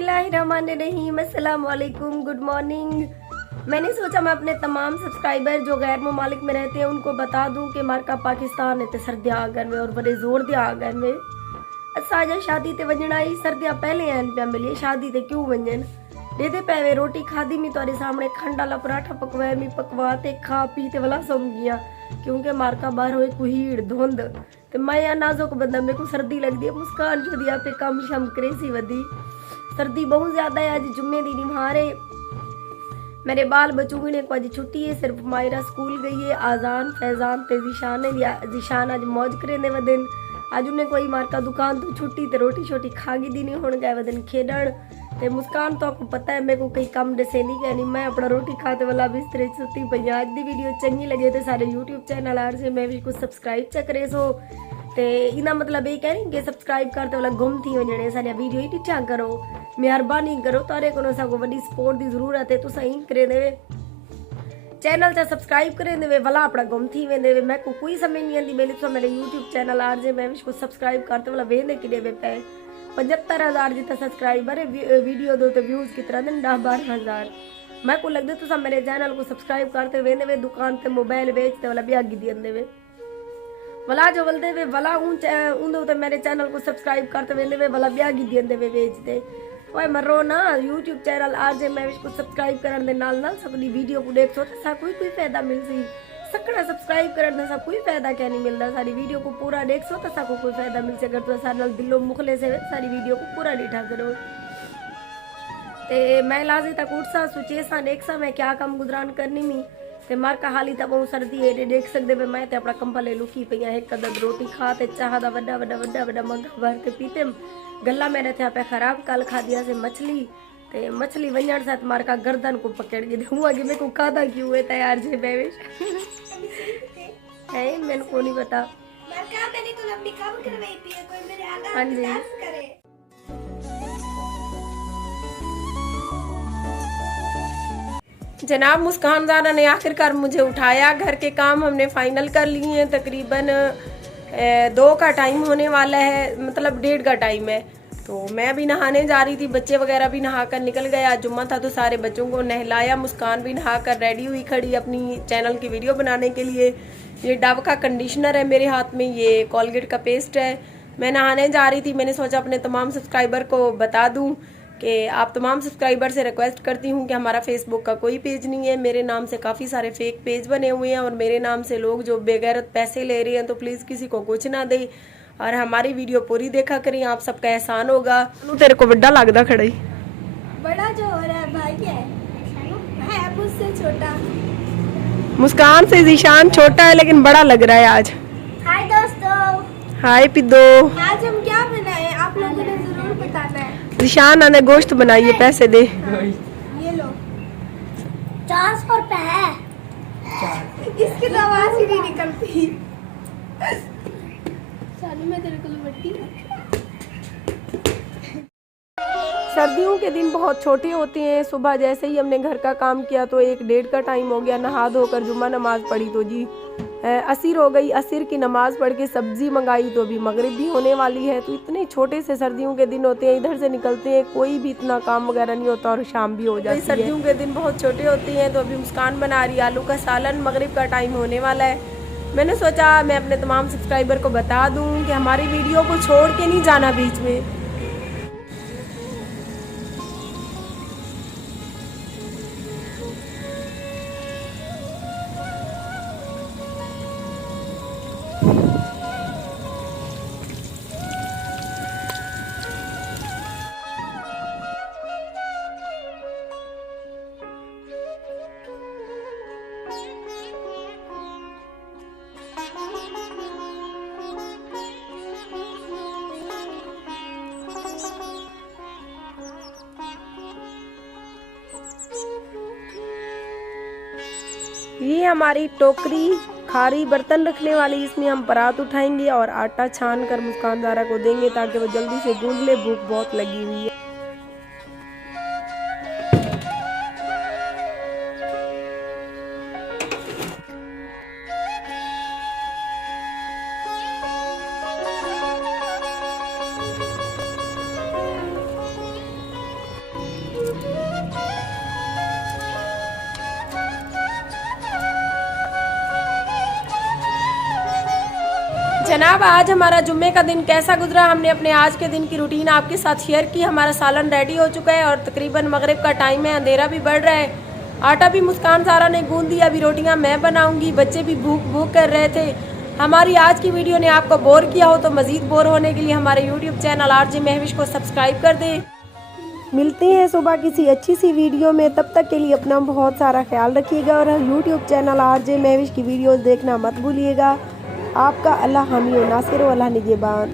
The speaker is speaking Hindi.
बिस्मिल्लाहिर्रहमानिर्रहीम, अस्सलाम वालेकुम, गुड मॉर्निंग। मैंने सोचा मैं अपने तमाम सब्सक्राइबर जो गैर ममालिक में रहते हैं उनको बता दूं कि मार्का पाकिस्तान है सर्दियाँ आ गए में और बड़े जोर दिया आ गए में असाजा शादी ते वञण आई सर्दियाँ पहले आन पिया मिले शादी ते क्यों वञन देदे पे रोटी खाधी मी तुम्हारे सामने खंड वाला पराठा पकवाया मी पकवा ते खा पी ते वाला सो गया क्योंकि मार्का बाहर होए कुहीड़ धुंध ते मैं या नाजुक बंदा मेरे को सर्दी लगती है मुस्कान जो दिया पे कम शम करे सी वधी सर्दी बहुत ज्यादा है। आज जुम्मे दी निमार है मेरे बाल बचूने को आज छुट्टी है सिर्फ मायरा स्कूल गई है आजान फैजान ते जिशान आज मौज करे ने वदन आज उन्हें कोई मार्का दुकान तो छुट्टी ते रोटी छोटी खागी दी नहीं होने गए वदन खेडण ते मुस्कान तो आपको पता है मेरे को कई कम दसे नहीं कहनी मैं अपना रोटी खाते वाला बिस्तरे सुती पई। आज दी वीडियो चंगी लगे तो सारे यूट्यूब चैनल आर से मैं भी कुछ सब्सक्राइब च करे सो ते इना मतलब ये कह रही कि सब्सक्राइब करते वाला गुम थी वजने सारे वीडियो ही टिचा करो मेहरबानी करो तारे को साको वडी सपोर्ट की जरूरत है तो सही करे देवे चैनल से सब्सक्राइब करे देवे वाला अपना गुम थी वेंदे मैं को कोई समझ नहीं आती मेरे तो मेरे यूट्यूब चैनल आर जे मैं भी कुछ सब्सक्राइब करते वाला वेंदे कि देवे पे 75,000 जितना सब्सक्राइबर है वीडियो दो तो व्यूज कितना दिन 10-12,000 मैं को लगता तो सब मेरे चैनल को सब्सक्राइब करते वेंदे वे दुकान ते मोबाइल बेचते वाला ब्यागी दिंदे वे वाला जो वलदे वे वाला उन तो मेरे चैनल को सब्सक्राइब करते वेंदे वे वाला ब्यागी दिंदे वे बेचते ओए मरो ना यूट्यूब चैनल आज जे मैं इसको सब्सक्राइब करन दे नाल सबनी वीडियो को देखो तो सा कोई फायदा मिल सी सकड़ा सब्सक्राइब करन सा कोई फायदा क्या नहीं मिलता सारी वीडियो को पूरा देखो तो सा कोई फायदा मिल सके तो सारे नाल दिलो मुखले से सारी वीडियो को पूरा देखा करो ते मैं लाजी तक उठसा सोचे सा देख सा मैं क्या काम गुजरान करनी मी ते मार का हाली तब बहुत सर्दी है देख सकते वे मैं ते अपना कंबल लुकी पई है एक कदम रोटी खा ते चाह दा वड्डा वड्डा वड्डा वड्डा मग्गा भर के पीते गला मेरे थे पे खराब कल खा दिया से मछली ते मछली वञण साथ मार का गर्दन को पकड़ के हुआ कि मेरे को कादा क्यों है तैयार जे बेविश है मैंने को नहीं पता मैं क्या मैंने तो लंबी काम करवाई थी कोई मेरे आगे हां जी डांस करे। जनाब मुस्कान ज़ारा ने आखिरकार मुझे उठाया घर के काम हमने फाइनल कर लिए हैं तकरीबन 2 का टाइम होने वाला है मतलब 1:30 का टाइम है तो मैं भी नहाने जा रही थी बच्चे वगैरह भी नहा कर निकल गए आज जुम्मा था तो सारे बच्चों को नहलाया मुस्कान भी नहा कर रेडी हुई खड़ी अपनी चैनल की वीडियो बनाने के लिए। ये डव का कंडीशनर है मेरे हाथ में ये कोलगेट का पेस्ट है मैं नहाने जा रही थी मैंने सोचा अपने तमाम सब्सक्राइबर को बता दूं कि आप तमाम सब्सक्राइबर से रिक्वेस्ट करती हूँ कि हमारा फेसबुक का कोई पेज नहीं है मेरे नाम से काफ़ी सारे फेक पेज बने हुए हैं और मेरे नाम से लोग जो बेगैरत पैसे ले रहे हैं तो प्लीज़ किसी को कुछ ना दे और हमारी वीडियो पूरी देखा करें आप सबका एहसान होगा। तेरे को बड़ा लगता खड़ा ही बड़ा जो हो रहा है भाई है मुझसे छोटा मुस्कान से जिशान छोटा है लेकिन बड़ा लग रहा है आज। हाय दोस्तों हाय पिद्दो आज हम क्या बनाए आप लोगों ने जरूर बताना है। जिशान ने गोश्त बनाई है पैसे दे ये लो 400 रुपए है इसकी तो आवाज ही नहीं निकलती साली में तेरे को बट्टी सर्दियों के दिन बहुत छोटे होते हैं सुबह जैसे ही हमने घर का काम किया तो 1-1:30 का टाइम हो गया नहा धोकर जुम्मा नमाज पढ़ी तो जी असर हो गई असर की नमाज पढ़ के सब्जी मंगाई तो अभी मगरिब भी होने वाली है तो इतने छोटे से सर्दियों के दिन होते हैं इधर से निकलते हैं कोई भी इतना काम वगैरह नहीं होता और शाम भी हो जाती है। सर्दियों के दिन बहुत छोटे होते हैं तो अभी मुस्कान बना रही आलू का सालन मगरिब का टाइम होने वाला है मैंने सोचा मैं अपने तमाम सब्सक्राइबर को बता दूं कि हमारी वीडियो को छोड़ के नहीं जाना बीच में। ये हमारी टोकरी खारी बर्तन रखने वाली इसमें हम परात उठाएंगे और आटा छान कर मुस्कान ज़ारा को देंगे ताकि वो जल्दी से गूंद ले भूख बहुत लगी हुई है। जनाब, आज हमारा जुम्मे का दिन कैसा गुजरा, हमने अपने आज के दिन की रूटीन आपके साथ शेयर की। हमारा सालन रेडी हो चुका है और तकरीबन मगरिब का टाइम है, अंधेरा भी बढ़ रहा है। आटा भी मुस्कान सारा ने गूंद दिया, अभी रोटियां मैं बनाऊंगी। बच्चे भी भूख भूख कर रहे थे। हमारी आज की वीडियो ने आपको बोर किया हो तो मज़ीद बोर होने के लिए हमारे यूट्यूब चैनल RJ महविश को सब्सक्राइब कर दें। मिलते हैं सुबह किसी अच्छी सी वीडियो में, तब तक के लिए अपना बहुत सारा ख्याल रखिएगा और यूट्यूब चैनल RJ महविश की वीडियोस देखना मत भूलिएगा। आपका अल्लाह हामी व नासिर व अल्लाह निगहबान।